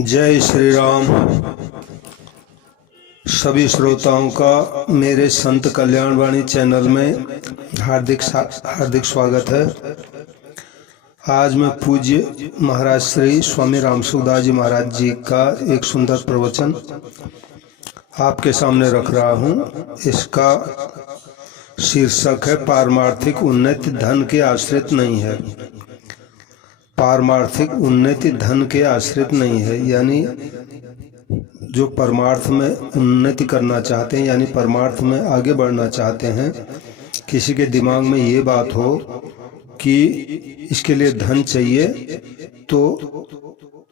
जय श्री राम। सभी श्रोताओं का मेरे संत कल्याण वाणी चैनल में हार्दिक स्वागत है। आज मैं पूज्य महाराज श्री स्वामी राम सुखदास जी महाराज जी का एक सुंदर प्रवचन आपके सामने रख रहा हूँ। इसका शीर्षक है पारमार्थिक उन्नति धन के आश्रित नहीं है। पारमार्थिक उन्नति धन के आश्रित नहीं है, यानी जो परमार्थ में उन्नति करना चाहते हैं, यानी परमार्थ में आगे बढ़ना चाहते हैं, किसी के दिमाग में ये बात हो कि इसके लिए धन चाहिए, तो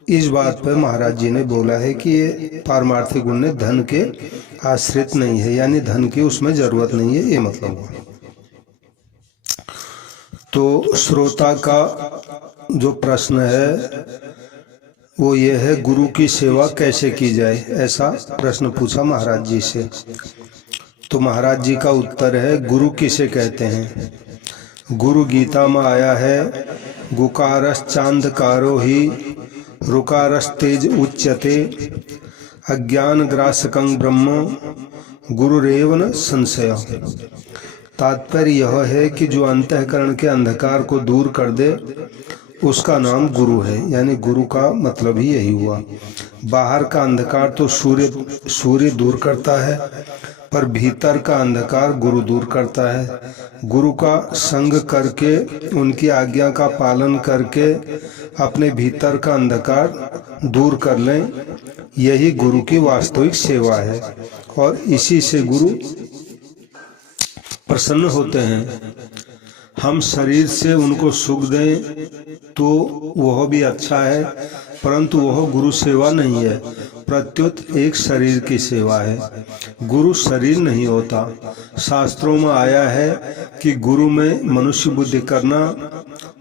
इस बात पर महाराज जी ने बोला है कि ये पारमार्थिक उन्नति धन के आश्रित नहीं है, यानी धन की उसमें जरूरत नहीं है, ये मतलब हुआ। तो श्रोता का जो प्रश्न है वो ये है, गुरु की सेवा कैसे की जाए, ऐसा प्रश्न पूछा महाराज जी से। तो महाराज जी का उत्तर है, गुरु किसे कहते हैं। गुरु गीता में आया है, गुकारस चांदकारो ही रुकारस तेज उच्यते अज्ञान ग्रासकं ब्रह्म गुरुरेव न संशय। तात्पर्य यह है कि जो अंतःकरण के अंधकार को दूर कर दे उसका नाम गुरु है, यानी गुरु का मतलब ही यही हुआ। बाहर का अंधकार तो सूर्य दूर करता है, पर भीतर का अंधकार गुरु दूर करता है। गुरु का संग करके, उनकी आज्ञा का पालन करके अपने भीतर का अंधकार दूर कर लें, यही गुरु की वास्तविक सेवा है। और इसी से गुरु प्रसन्न होते हैं। हम शरीर से उनको सुख दें तो वह भी अच्छा है, परंतु वह गुरु सेवा नहीं है, प्रत्युत एक शरीर की सेवा है। गुरु शरीर नहीं होता। शास्त्रों में आया है कि गुरु में मनुष्य बुद्धि करना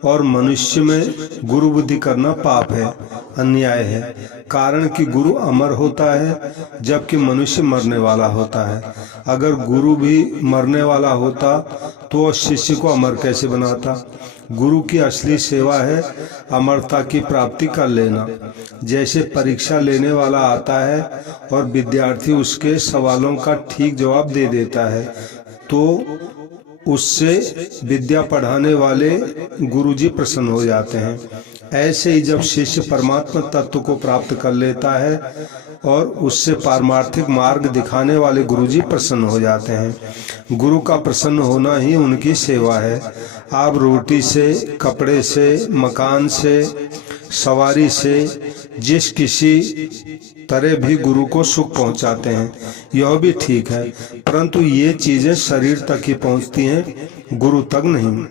और मनुष्य में गुरु बुद्धि करना पाप है, अन्याय है। कारण कि गुरु अमर होता है जबकि मनुष्य मरने वाला होता है। अगर गुरु भी मरने वाला होता तो शिष्य को अमर कैसे बनाता। गुरु की असली सेवा है अमरता की प्राप्ति कर लेना। जैसे परीक्षा लेने वाला आता है और विद्यार्थी उसके सवालों का ठीक जवाब दे देता है, तो उससे विद्या पढ़ाने वाले गुरुजी प्रसन्न हो जाते हैं। ऐसे ही जब शिष्य परमात्मा तत्व को प्राप्त कर लेता है और उससे पारमार्थिक मार्ग दिखाने वाले गुरुजी प्रसन्न हो जाते हैं। गुरु का प्रसन्न होना ही उनकी सेवा है। आप रोटी से, कपड़े से, मकान से, सवारी से, जिस किसी तरह भी गुरु को सुख पहुंचाते हैं, यह भी ठीक है, परंतु ये चीजें शरीर तक ही पहुंचती हैं, गुरु तक नहीं।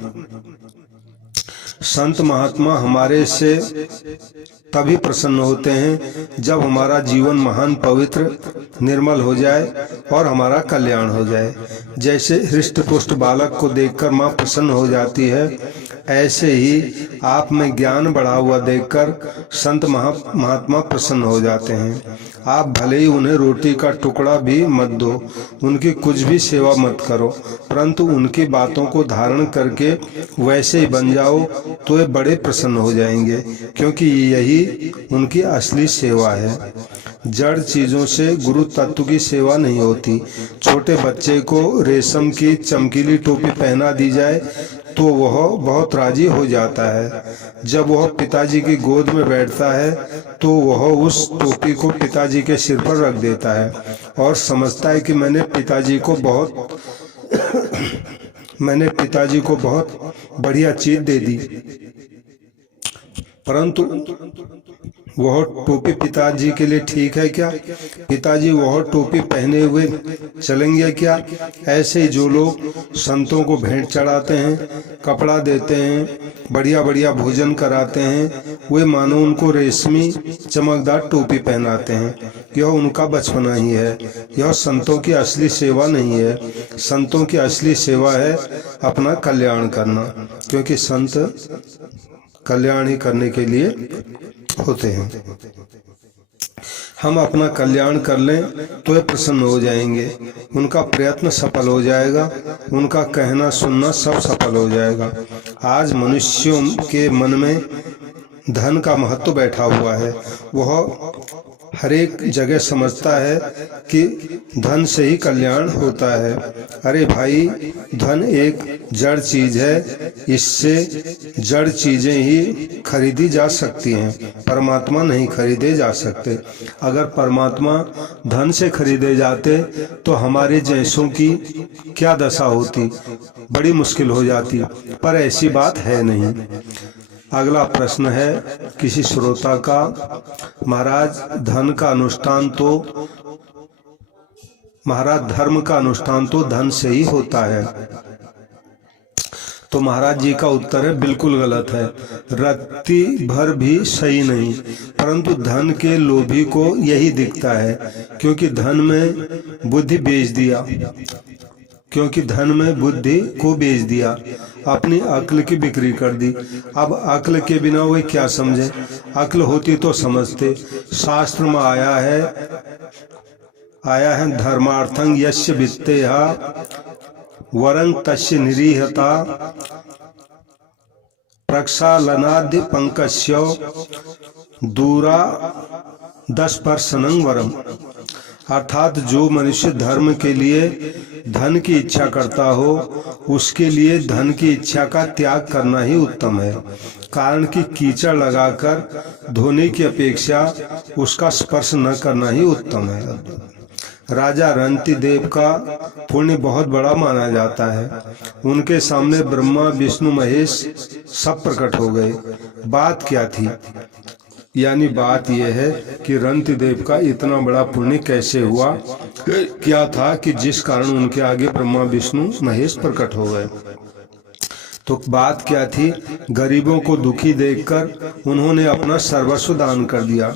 संत महात्मा हमारे से तभी प्रसन्न होते हैं जब हमारा जीवन महान पवित्र निर्मल हो जाए और हमारा कल्याण हो जाए। जैसे हृष्ट पुष्ट बालक को देखकर माँ प्रसन्न हो जाती है, ऐसे ही आप में ज्ञान बढ़ा हुआ देखकर संत महात्मा प्रसन्न हो जाते हैं। आप भले ही उन्हें रोटी का टुकड़ा भी मत दो, उनकी कुछ भी सेवा मत करो, परंतु उनकी बातों को धारण करके वैसे ही बन जाओ तो वे बड़े प्रसन्न हो जाएंगे, क्योंकि यही उनकी असली सेवा है। जड़ चीजों से गुरु तत्व की सेवा नहीं होती। छोटे बच्चे को रेशम की चमकीली टोपी पहना दी जाए तो वह बहुत राजी हो जाता है। जब वह पिताजी की गोद में बैठता है तो वह उस टोपी को पिताजी के सिर पर रख देता है और समझता है कि मैंने पिताजी को बहुत बढ़िया चीज दे दी। परंतु वह टोपी पिताजी के लिए ठीक है क्या? पिताजी वह टोपी पहने हुए चलेंगे क्या? ऐसे ही जो लोग संतों को भेंट चढ़ाते हैं, कपड़ा देते हैं, बढ़िया बढ़िया भोजन कराते हैं, वे मानो उनको रेशमी चमकदार टोपी पहनाते हैं। यह उनका बचपना ही है। यह संतों की असली सेवा नहीं है। संतों की असली सेवा है अपना कल्याण करना, क्योंकि संत कल्याण ही करने के लिए होते हैं। हम अपना कल्याण कर लें तो वे प्रसन्न हो जाएंगे, उनका प्रयत्न सफल हो जाएगा, उनका कहना सुनना सब सफल हो जाएगा। आज मनुष्यों के मन में धन का महत्व बैठा हुआ है। वह हर एक जगह समझता है कि धन से ही कल्याण होता है। अरे भाई, धन एक जड़ चीज है, इससे जड़ चीजें ही खरीदी जा सकती हैं, परमात्मा नहीं खरीदे जा सकते। अगर परमात्मा धन से खरीदे जाते तो हमारे जैसों की क्या दशा होती, बड़ी मुश्किल हो जाती, पर ऐसी बात है नहीं। अगला प्रश्न है किसी श्रोता का, महाराज धर्म का अनुष्ठान तो धन से ही होता है। तो महाराज जी का उत्तर है बिल्कुल गलत है, रत्ती भर भी सही नहीं। परंतु धन के लोभी को यही दिखता है, क्योंकि धन में बुद्धि को बेच दिया, अपनी अक्ल की बिक्री कर दी। अब अक्ल के बिना वे क्या समझे, अक्ल होती तो समझते। शास्त्र में आया है धर्मार्थं यस्य वित्तेहा वरं तस्य निरीहता प्रक्षालनाद्य पंकस्य दूरा 10% वरम। अर्थात जो मनुष्य धर्म के लिए धन की इच्छा करता हो, उसके लिए धन की इच्छा का त्याग करना ही उत्तम है। कारण कि कीचड़ लगाकर धोने की अपेक्षा उसका स्पर्श न करना ही उत्तम है। राजा रंतिदेव का पुण्य बहुत बड़ा माना जाता है। उनके सामने ब्रह्मा विष्णु महेश सब प्रकट हो गए। बात क्या थी? यानी बात यह है कि रंतिदेव का इतना बड़ा पुण्य कैसे हुआ, क्या था कि जिस कारण उनके आगे ब्रह्मा विष्णु महेश प्रकट हो गए। तो बात क्या थी? गरीबों को दुखी देखकर उन्होंने अपना सर्वस्व दान कर दिया।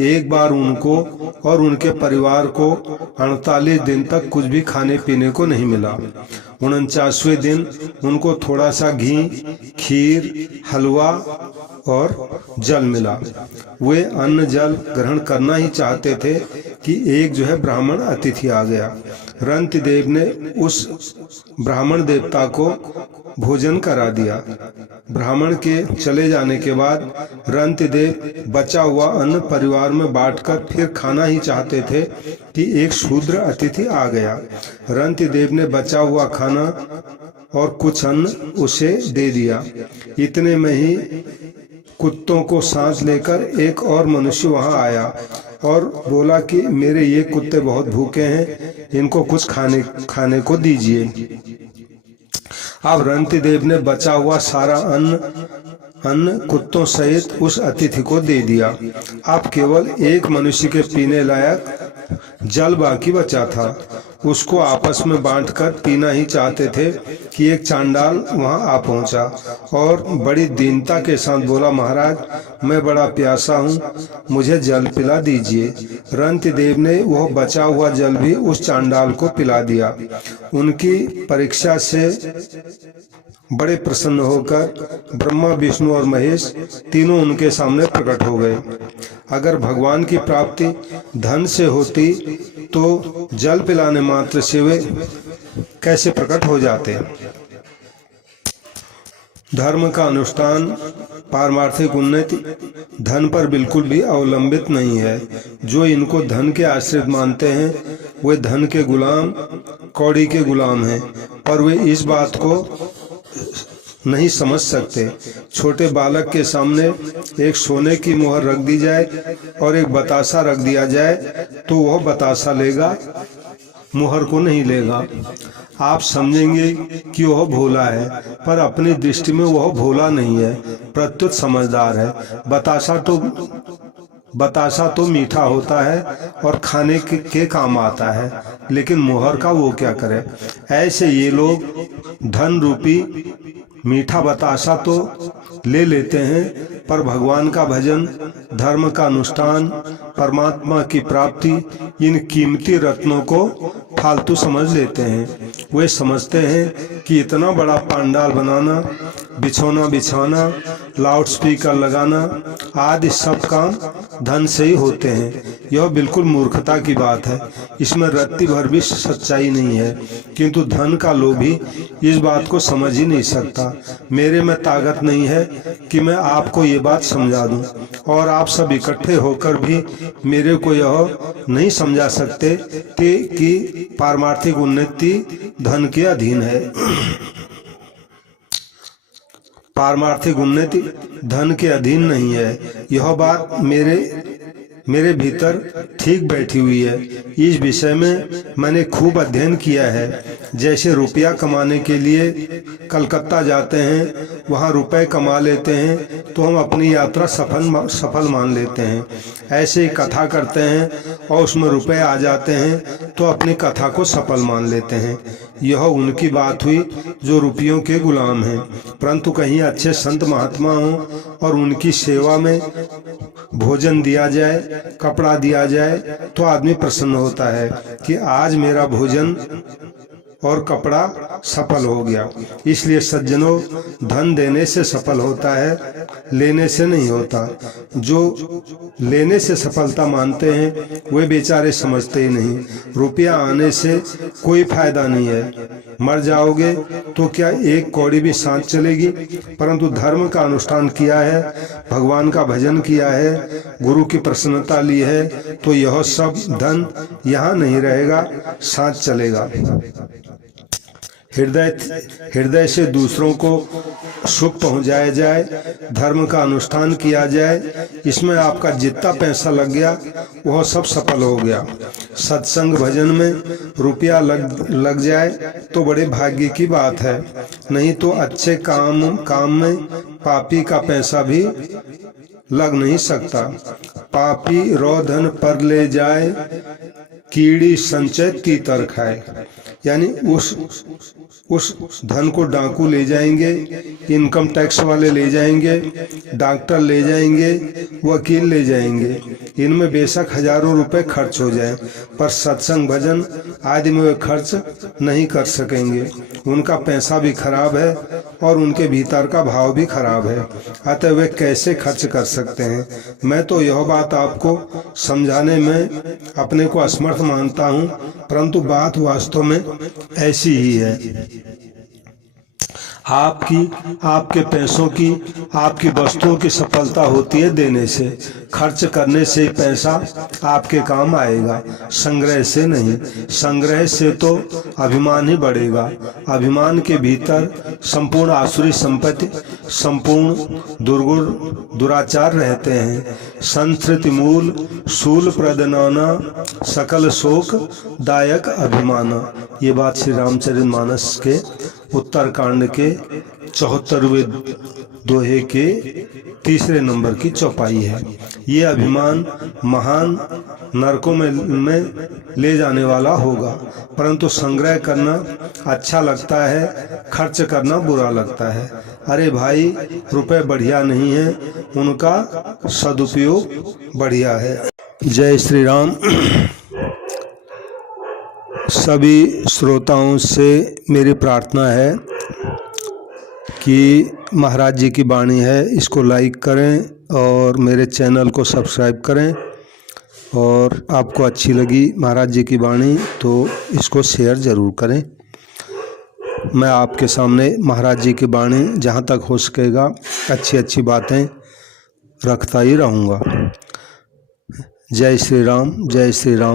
एक बार उनको और उनके परिवार को 48 दिन तक कुछ भी खाने पीने को नहीं मिला। 49वें दिन उनको थोड़ा सा घी, खीर, हलवा और जल मिला। वे अन्न जल ग्रहण करना ही चाहते थे कि एक जो है ब्राह्मण अतिथि आ गया। रंतिदेव ने उस ब्राह्मण देवता को भोजन करा दिया। ब्राह्मण के चले जाने के बाद रंतिदेव बचा हुआ अन्न परिवार में बांटकर फिर खाना ही चाहते थे कि एक शूद्र अतिथि आ गया। रंतिदेव ने बचा हुआ खाना और कुछ अन्न उसे दे दिया। इतने में ही कुत्तों को सांस लेकर एक और मनुष्य वहां आया और बोला कि मेरे ये कुत्ते बहुत भूखे हैं, इनको कुछ खाने को दीजिए। अब रंतिदेव ने बचा हुआ सारा अन्न कुत्तों सहित उस अतिथि को दे दिया। अब केवल एक मनुष्य के पीने लायक जल बाकी बचा था। उसको आपस में बांटकर पीना ही चाहते थे कि एक चांडाल वहां आ पहुंचा और बड़ी दीनता के साथ बोला, महाराज मैं बड़ा प्यासा हूं, मुझे जल पिला दीजिए। रंतिदेव ने वह बचा हुआ जल भी उस चांडाल को पिला दिया। उनकी परीक्षा से बड़े प्रसन्न होकर ब्रह्मा विष्णु और महेश तीनों उनके सामने प्रकट हो गए। अगर भगवान की प्राप्ति धन से होती तो जल पिलाने मात्र से वे कैसे प्रकट हो जाते। धर्म का अनुष्ठान, पारमार्थिक उन्नति धन पर बिल्कुल भी अवलंबित नहीं है। जो इनको धन के आश्रित मानते हैं वे धन के गुलाम, कौड़ी के गुलाम हैं, पर वे इस बात को नहीं समझ सकते। छोटे बालक के सामने एक सोने की मोहर रख दी जाए और एक बतासा रख दिया जाए तो वह बतासा लेगा, मोहर को नहीं लेगा। आप समझेंगे कि वह भोला है, पर अपनी दृष्टि में वह भोला नहीं है, प्रत्युत समझदार है। बतासा तो मीठा होता है और खाने के काम आता है, लेकिन मोहर का वो क्या करे। ऐसे ये लोग धन रूपी मीठा बतासा तो ले लेते हैं, पर भगवान का भजन, धर्म का अनुष्ठान, परमात्मा की प्राप्ति, इन कीमती रत्नों को फालतू समझ लेते हैं। वे समझते हैं कि इतना बड़ा पंडाल बनाना, बिछौना बिछाना लाउड स्पीकर लगाना आदि सब काम धन से ही होते हैं। यह बिल्कुल मूर्खता की बात है, इसमें रत्ती भर भी सच्चाई नहीं है। किंतु धन का लोभी इस बात को समझ ही नहीं सकता। मेरे में ताकत नहीं है कि मैं आपको ये बात समझा दूं, और आप सब इकट्ठे होकर भी मेरे को यह नहीं समझा सकते कि पारमार्थिक उन्नति धन के अधीन है। पारमार्थिक उन्नति धन के अधीन नहीं है। यह बात मेरे भीतर ठीक बैठी हुई है। इस विषय में मैंने खूब अध्ययन किया है। जैसे रुपया कमाने के लिए कलकत्ता जाते हैं, वहाँ रुपए कमा लेते हैं तो हम अपनी यात्रा सफल मान लेते हैं। ऐसे ही कथा करते हैं और उसमें रुपए आ जाते हैं तो अपनी कथा को सफल मान लेते हैं। यह उनकी बात हुई जो रुपयों के गुलाम हैं। परंतु कहीं अच्छे संत महात्मा हों और उनकी सेवा में भोजन दिया जाए, कपड़ा दिया जाए तो आदमी प्रसन्न होता है कि आज मेरा भोजन और कपड़ा सफल हो गया। इसलिए सज्जनों, धन देने से सफल होता है, लेने से नहीं होता। जो लेने से सफलता मानते हैं वे बेचारे समझते ही नहीं। रुपया आने से कोई फायदा नहीं है। मर जाओगे तो क्या एक कौड़ी भी साथ चलेगी। परंतु धर्म का अनुष्ठान किया है, भगवान का भजन किया है, गुरु की प्रसन्नता ली है तो यह सब धन यहाँ नहीं रहेगा, साथ चलेगा। हृदय से दूसरों को सुख पहुंचाया जाए, धर्म का अनुष्ठान किया जाए, इसमें आपका जितना पैसा लग गया वह सब सफल हो गया। सत्संग भजन में रुपया लग जाए तो बड़े भाग्य की बात है। नहीं तो अच्छे काम में पापी का पैसा भी लग नहीं सकता। पापी रोधन पर ले जाए, कीड़ी संचय तीतर खाए। यानी उस धन को डाकू ले जाएंगे, इनकम टैक्स वाले ले जाएंगे, डॉक्टर ले जाएंगे, वकील ले जाएंगे। इनमें बेशक हजारों रुपए खर्च हो जाए, पर सत्संग भजन आदि में वे खर्च नहीं कर सकेंगे। उनका पैसा भी खराब है और उनके भीतर का भाव भी खराब है। अतः वे कैसे खर्च कर सकते हैं। मैं तो यह बात आपको समझाने में अपने को असमर्थ मानता हूँ, परंतु बात वास्तव में ऐसी ही है। आपके पैसों की, आपकी वस्तुओं की सफलता होती है देने से। खर्च करने से पैसा आपके काम आएगा, संग्रह से नहीं। संग्रह से तो अभिमान ही बढ़ेगा। अभिमान के भीतर संपूर्ण आसुरी संपत्ति, संपूर्ण दुर्गुण दुराचार रहते हैं। संस्कृति मूल शूल प्रदनाना, सकल शोक दायक अभिमाना। ये बात श्री रामचरितमानस के उत्तरकांड के 74वें दोहे के 3 नंबर की चौपाई है। ये अभिमान महान नरकों में ले जाने वाला होगा। परंतु संग्रह करना अच्छा लगता है, खर्च करना बुरा लगता है। अरे भाई, रुपए बढ़िया नहीं है, उनका सदुपयोग बढ़िया है। जय श्री राम। सभी श्रोताओं से मेरी प्रार्थना है कि महाराज जी की वाणी है, इसको लाइक करें और मेरे चैनल को सब्सक्राइब करें। और आपको अच्छी लगी महाराज जी की वाणी तो इसको शेयर ज़रूर करें। मैं आपके सामने महाराज जी की वाणी जहाँ तक हो सकेगा अच्छी अच्छी बातें रखता ही रहूँगा। जय श्री राम, जय श्री राम।